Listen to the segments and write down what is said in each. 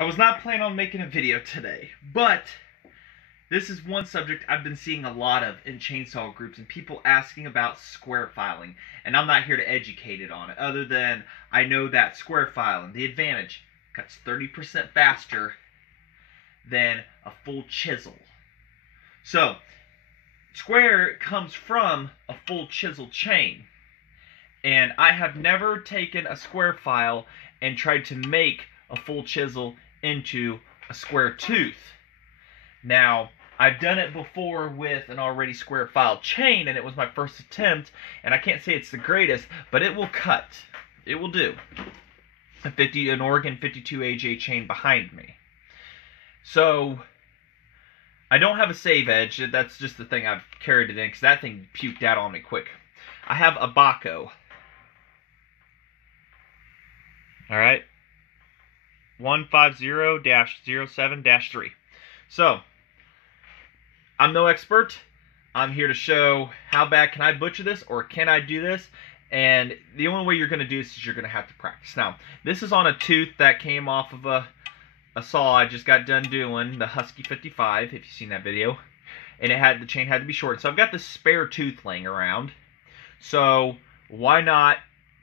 I was not planning on making a video today, but this is one subject I've been seeing a lot of in chainsaw groups and people asking about square filing, and I'm not here to educate it on it, other than I know that square filing, the advantage, cuts 30% faster than a full chisel. So, square comes from a full chisel chain, and I have never taken a square file and tried to make a full chisel into a square tooth. Now, I've done it before with an already square file chain, and it was my first attempt, and I can't say it's the greatest, but it will cut. It will do. An Oregon 52 AJ chain behind me. So, I don't have a save edge. That's just the thing I've carried it in, because that thing puked out on me quick. I have a Baco. Alright. 150-07-3. So, I'm no expert. I'm here to show how bad can I butcher this, or can I do this, and the only way you're going to do this is you're going to have to practice. Now, this is on a tooth that came off of a saw I just got done doing, the Husky 55, if you've seen that video, and the chain had to be short. So I've got this spare tooth laying around, so why not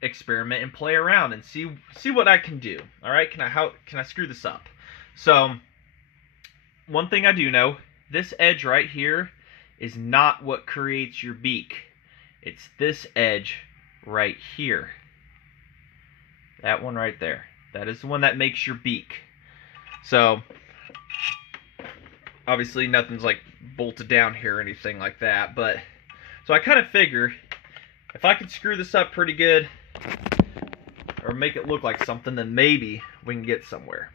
experiment and play around and see what I can do. All right, can I screw this up? So one thing I do know, this edge right here is not what creates your beak. It's this edge right here. That one right there. That is the one that makes your beak. So obviously nothing's like bolted down here or anything like that, but so I kind of figure if I can screw this up pretty good or make it look like something, then maybe we can get somewhere.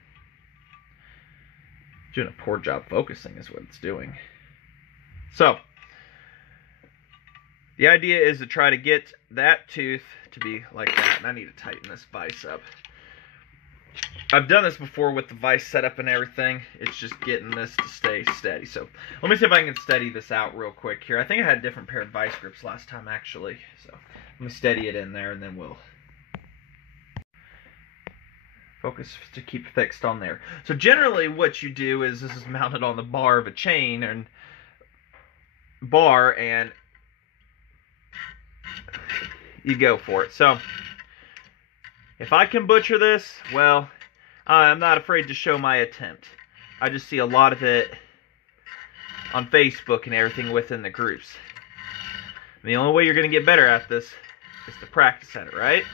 Doing a poor job focusing is what it's doing. So the idea is to try to get that tooth to be like that, and I need to tighten this vise up. I've done this before with the vise setup and everything. It's just getting this to stay steady. So let me see if I can steady this out real quick here. I think I had a different pair of vice grips last time actually. So let me steady it in there and then we'll focus to keep fixed on there. So generally what you do is this is mounted on the bar of a chain and you go for it. So if I can butcher this, well, I'm not afraid to show my attempt. I just see a lot of it on Facebook and everything within the groups. And the only way you're going to get better at this is to practice at it, right?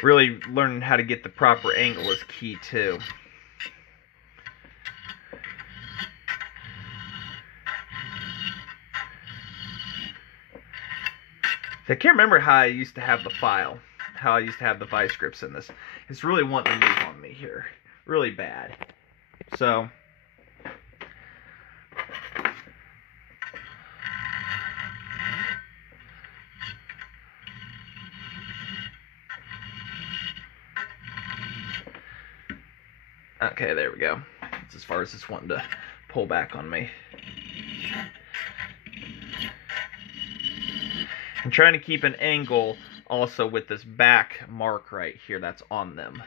Really learning how to get the proper angle is key too. I can't remember how I used to have the file, how I used to have the vice grips in this. It's really wanting to move on me here, really bad. So okay, there we go. That's as far as it's wanting to pull back on me. I'm trying to keep an angle also with this back mark right here that's on them.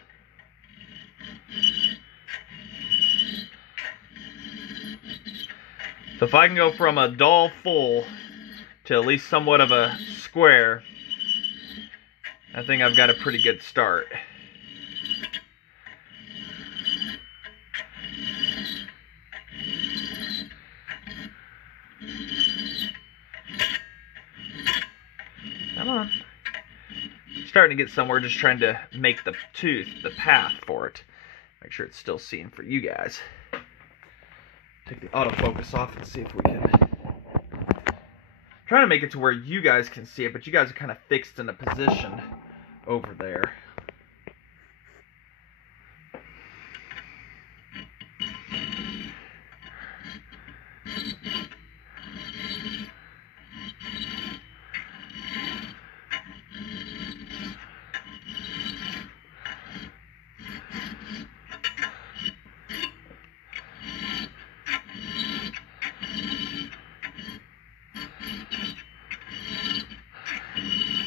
So if I can go from a dull full to at least somewhat of a square, I think I've got a pretty good start. Come on. Starting to get somewhere, just trying to make the tooth, the path for it. Make sure it's still seen for you guys. Take the autofocus off and see if we can. Trying to make it to where you guys can see it, but you guys are kind of fixed in a position over there.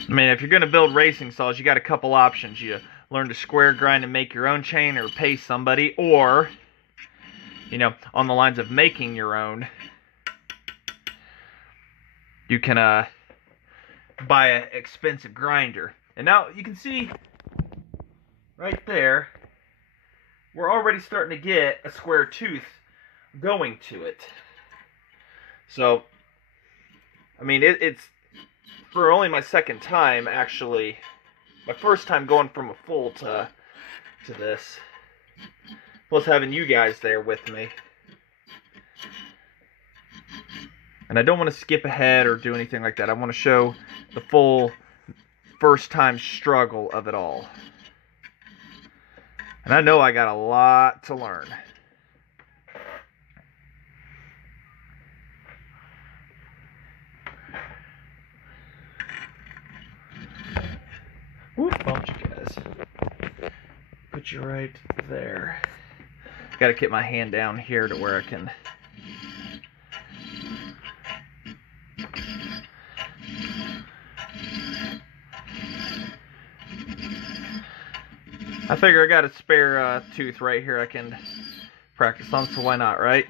I mean, if you're going to build racing saws, you got a couple options. You learn to square grind and make your own chain or pay somebody, or, you know, on the lines of making your own, you can buy an expensive grinder. And now you can see right there, we're already starting to get a square tooth going to it. So, I mean, it's for only my second time, actually. My first time going from a full to this. Plus having you guys there with me. And I don't want to skip ahead or do anything like that. I want to show the full first time struggle of it all. And I know I got a lot to learn. Whoop, bumped you guys. Put you right there. Got to get my hand down here to where I can. I figure I got a spare tooth right here I can practice on, so why not, right?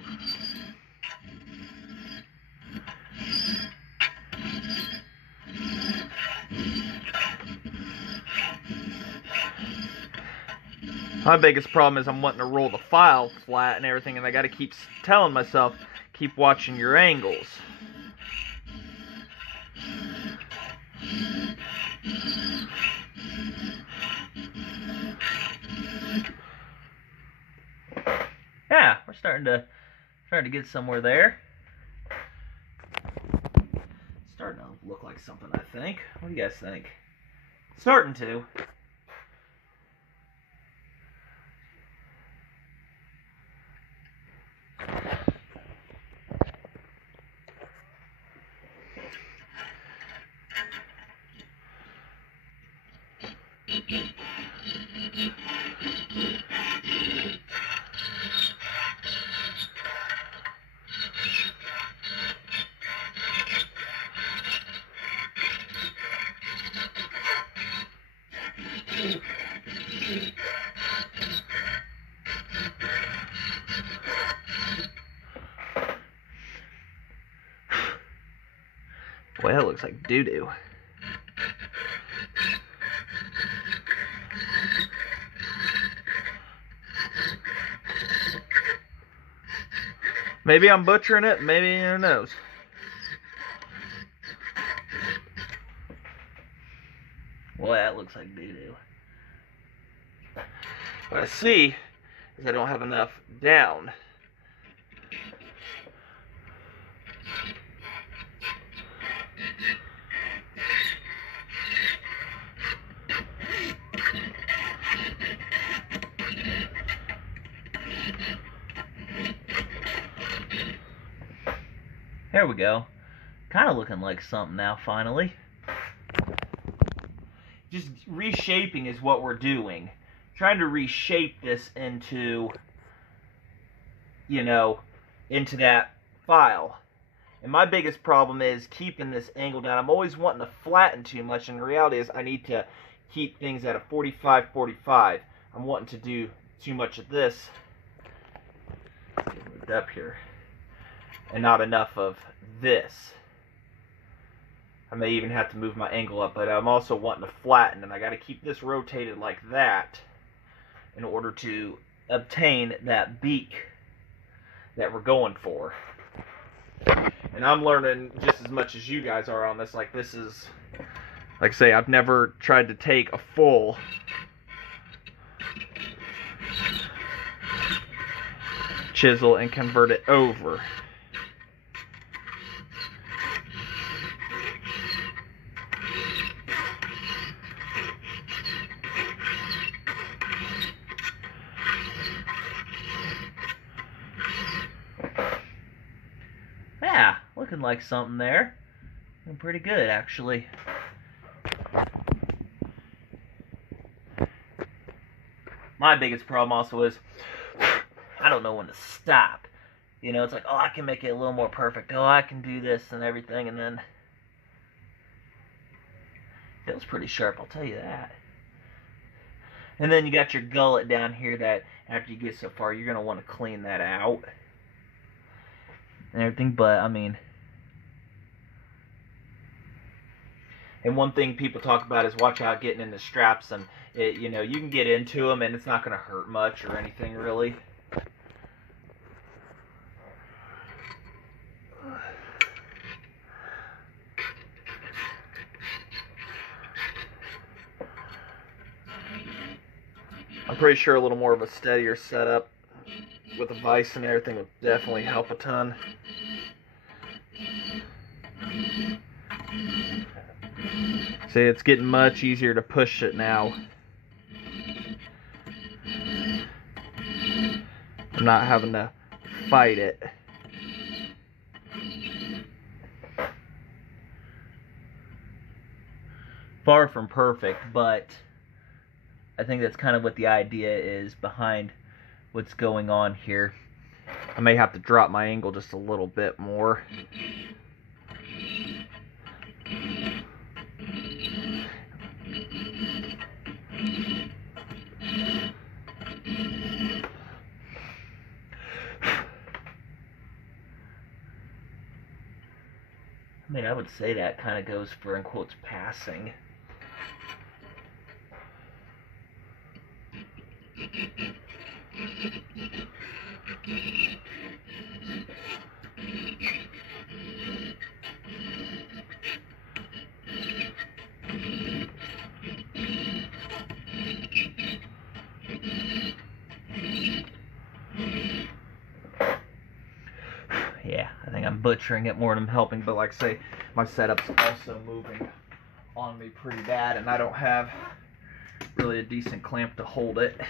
My biggest problem is I'm wanting to roll the file flat and everything, and I got to keep telling myself, keep watching your angles. Yeah, we're starting to get somewhere there. It's starting to look like something, I think. What do you guys think? Starting to. Boy, that looks like doo-doo. Maybe I'm butchering it, maybe who knows. Boy, that looks like doo-doo. What I see is I don't have enough down. There we go. Kind of looking like something now, finally. Just reshaping is what we're doing. Trying to reshape this into, you know, into that file. And my biggest problem is keeping this angle down. I'm always wanting to flatten too much, and the reality is I need to keep things at a 45-45. I'm wanting to do too much of this. Get moved up here. And not enough of this. I may even have to move my angle up, but I'm also wanting to flatten, and I got to keep this rotated like that in order to obtain that beak that we're going for. And I'm learning just as much as you guys are on this. Like, this is, like I say, I've never tried to take a full chisel and convert it over. Yeah, looking like something there. Looking pretty good, actually. My biggest problem also is I don't know when to stop. You know, it's like, oh, I can make it a little more perfect. Oh, I can do this and everything, and then Feels pretty sharp, I'll tell you that. And then you got your gullet down here that after you get so far, you're going to want to clean that out and everything. But, I mean, and one thing people talk about is watch out getting in the straps. And, you know, you can get into them and it's not going to hurt much or anything, really. I'm pretty sure a little more of a steadier setup with a vise and everything would definitely help a ton. See, it's getting much easier to push it now. I'm not having to fight it. Far from perfect, but I think that's kind of what the idea is behind what's going on here. I may have to drop my angle just a little bit more. I mean, I would say that kind of goes for, in quotes, passing. Yeah, I think I'm butchering it more than I'm helping, but like I say, my setup's also moving on me pretty bad, and I don't have really a decent clamp to hold it.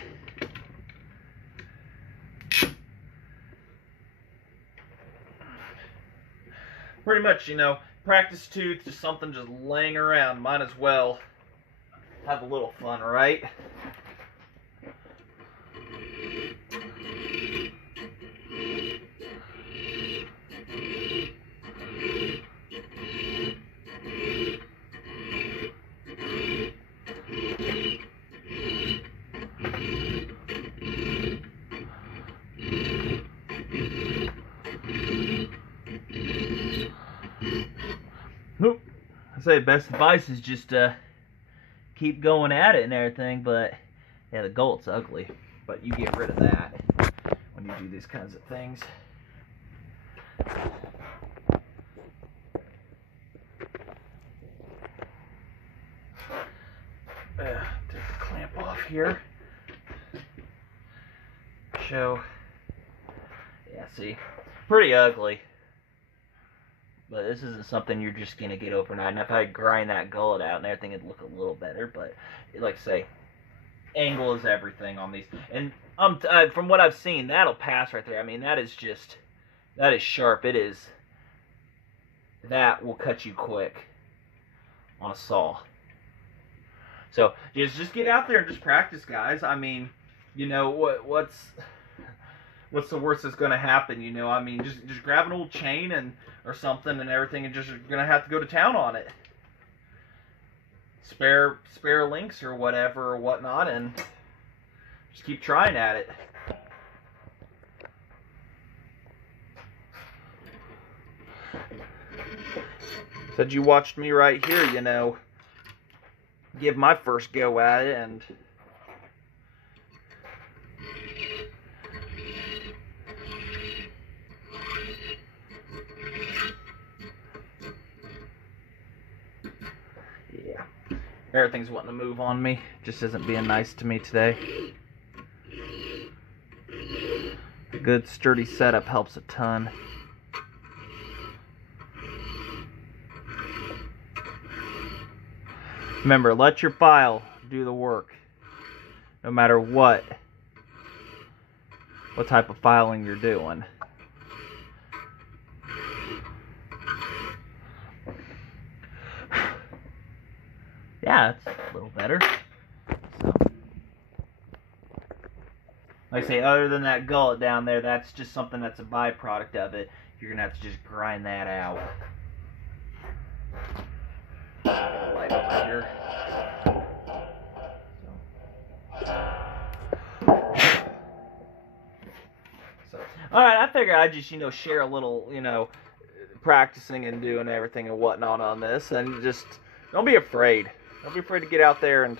Pretty much, you know, practice tooth, just something just laying around. Might as well have a little fun, right? Nope. I say best advice is just keep going at it and everything, but yeah, the gullet's ugly, but you get rid of that when you do these kinds of things. Take the clamp off here. Show. Yeah, see, pretty ugly. But this isn't something you're just going to get overnight. And if I grind that gullet out and everything, it'd look a little better. But, like I say, angle is everything on these. And from what I've seen, that'll pass right there. I mean, that is sharp. It is. That will cut you quick on a saw. So, just get out there and just practice, guys. I mean, you know, what's the worst that's going to happen, you know? I mean, just grab an old chain or something and everything, and just going to have to go to town on it. Spare links or whatever or whatnot, and just keep trying at it. Said you watched me right here, you know, give my first go at it, and yeah, everything's wanting to move on me. Just isn't being nice to me today. A good sturdy setup helps a ton. Remember, let your file do the work, no matter what type of filing you're doing. Yeah, it's a little better. So, like I say, other than that gullet down there, that's just something that's a byproduct of it. You're going to have to just grind that out. Light over here. So, all right, I figured I'd just, share a little, practicing and doing everything and whatnot on this, and just don't be afraid. Don't be afraid to get out there and.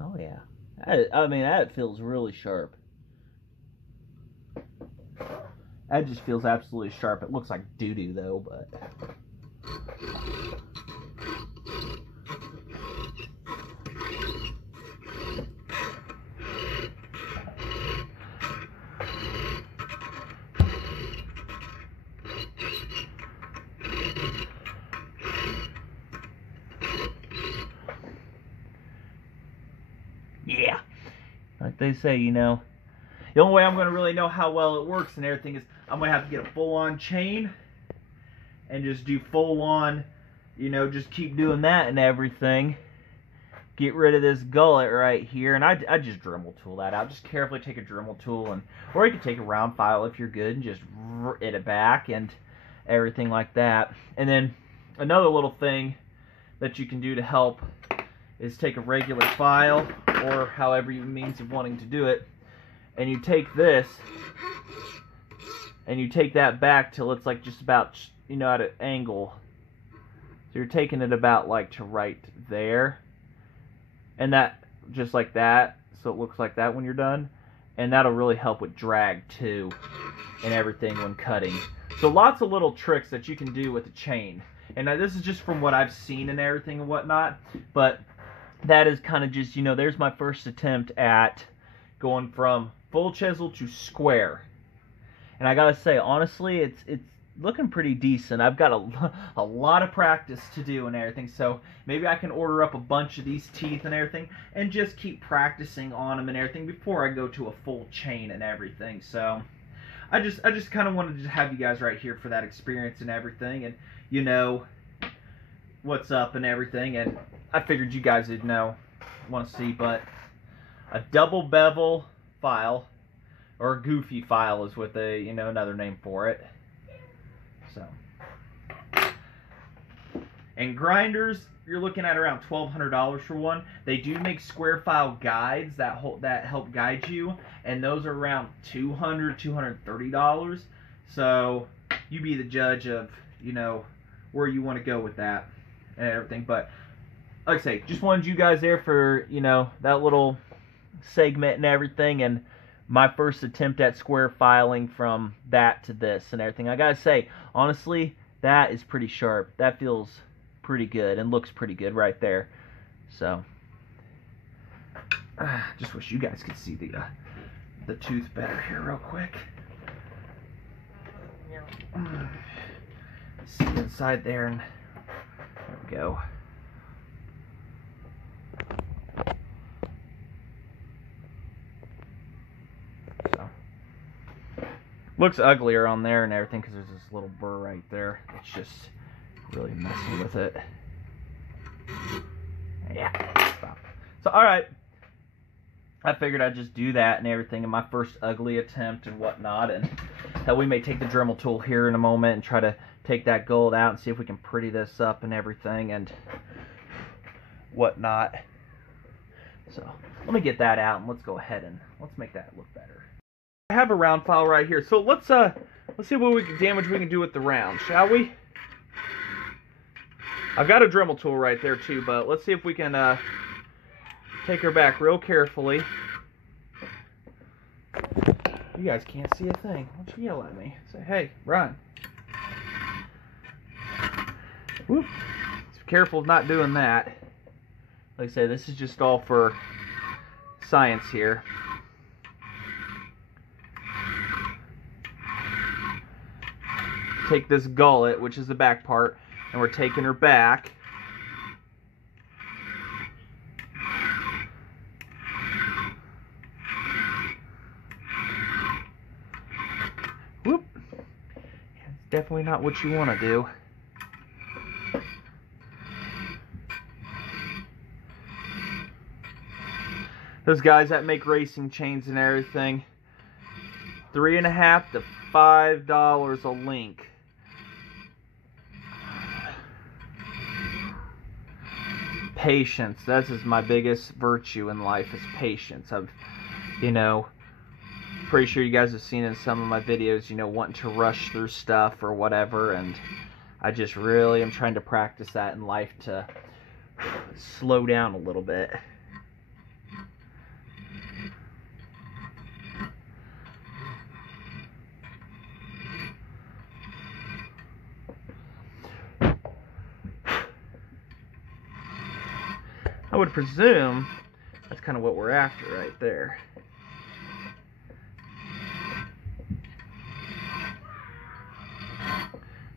Oh yeah, I mean that feels really sharp. That just feels absolutely sharp. It looks like doo-doo though, but. Yeah, like they say, the only way I'm going to really know how well it works and everything is I'm going to have to get a full-on chain and just do full-on, just keep doing that and everything. Get rid of this gullet right here, and I just Dremel tool that out. Just carefully take a Dremel tool, or you can take a round file if you're good and just hit it back and everything like that. And then another little thing that you can do to help is take a regular file, or however you means of wanting to do it, and you take this and you take that back till it's like just about at an angle. So you're taking it about like to right there, and that just like that, so it looks like that when you're done, and that'll really help with drag too and everything when cutting. So lots of little tricks that you can do with a chain, and this is just from what I've seen and everything and whatnot, but that is kind of just, there's my first attempt at going from full chisel to square. And I gotta say, honestly, it's looking pretty decent. I've got a lot of practice to do and everything, so maybe I can order up a bunch of these teeth and everything and just keep practicing on them and everything before I go to a full chain and everything. So I just kind of wanted to have you guys right here for that experience and everything, and what's up and everything, and I figured you guys would want to see. But a double bevel file, or a goofy file is what they, another name for it. So, and grinders, you're looking at around $1,200 for one. They do make square file guides that help guide you, and those are around $200, $230. So you be the judge of where you want to go with that and everything. But like I say, just wanted you guys there for that little segment and everything, and my first attempt at square filing from that to this and everything. I gotta say, honestly, that is pretty sharp. That feels pretty good and looks pretty good right there. So just wish you guys could see the tooth better here real quick. See inside there, and there we go. So looks uglier on there and everything because there's this little burr right there. It's just really messing with it. Yeah. Stop. So alright, I figured I'd just do that and everything in my first ugly attempt and whatnot, and that we may take the Dremel tool here in a moment and try to take that gold out and see if we can pretty this up and everything and whatnot. So let me get that out and let's go ahead and let's make that look better. I have a round file right here, so let's see what damage we can do with the round, shall we? I've got a Dremel tool right there too, but let's see if we can take her back real carefully. You guys can't see a thing. Why don't you yell at me? Say, hey, run. Whoop. So careful of not doing that. Like I say, this is just all for science here. Take this gullet, which is the back part, and we're taking her back. definitely not what you want to do. Those guys that make racing chains and everything, $3.50 to $5 a link. Patience. That's just my biggest virtue in life, is patience. I've, pretty sure you guys have seen in some of my videos, wanting to rush through stuff or whatever, and I just really am trying to practice that in life, to slow down a little bit. I would presume that's kind of what we're after right there.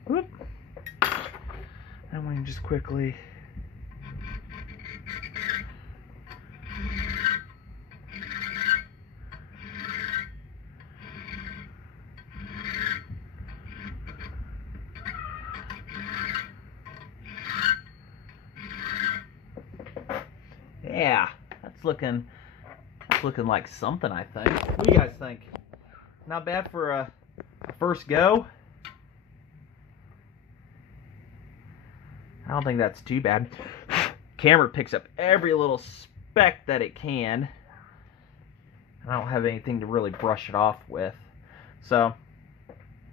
Whoop. And we can just quickly... Yeah, that's looking like something, I think. What do you guys think? Not bad for a first go. I don't think that's too bad. Camera picks up every little speck that it can. I don't have anything to really brush it off with. So,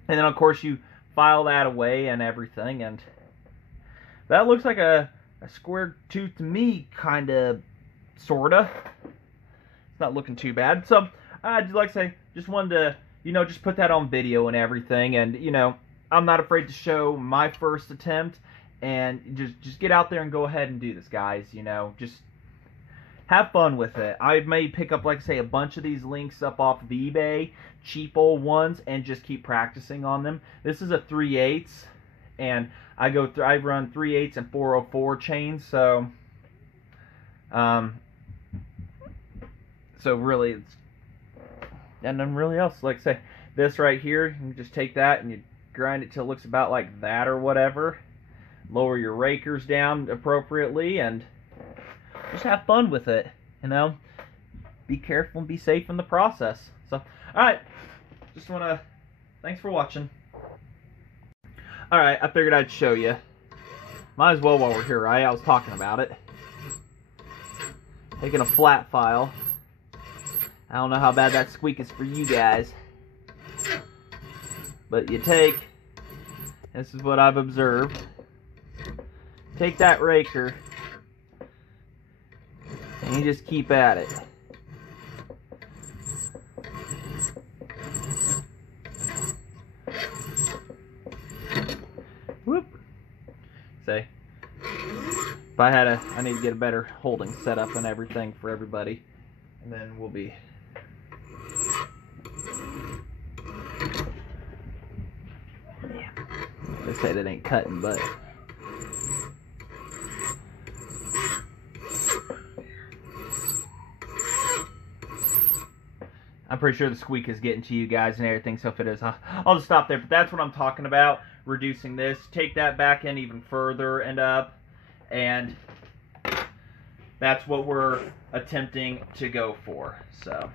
and then of course you file that away and everything, and that looks like a square tooth to me, kind of, sorta. It's not looking too bad. So, like I say, just wanted to, just put that on video and everything, and, I'm not afraid to show my first attempt, and just get out there and go ahead and do this, guys, just have fun with it. I may pick up, like I say, a bunch of these links up off of eBay, cheap old ones, and just keep practicing on them. This is a 3/8, and I run 3/8 and 404 chains, so really it's, and then really else, like I say, this right here, you can just take that and you grind it till it looks about like that or whatever. Lower your rakers down appropriately and just have fun with it, Be careful and be safe in the process. So, alright, just wanna, thanks for watching. Alright, I figured I'd show you. Might as well while we're here, right? I was talking about it. Taking a flat file. I don't know how bad that squeak is for you guys. But you take, this is what I've observed. Take that raker, and you just keep at it. Whoop. Say, if I need to get a better holding setup and everything for everybody, and then we'll be. Yeah, they say that ain't cutting, but. I'm pretty sure the squeak is getting to you guys and everything, so if it is, I'll just stop there. But that's what I'm talking about, reducing this. Take that back in even further and up, and that's what we're attempting to go for. So,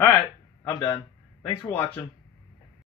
alright, I'm done. Thanks for watching.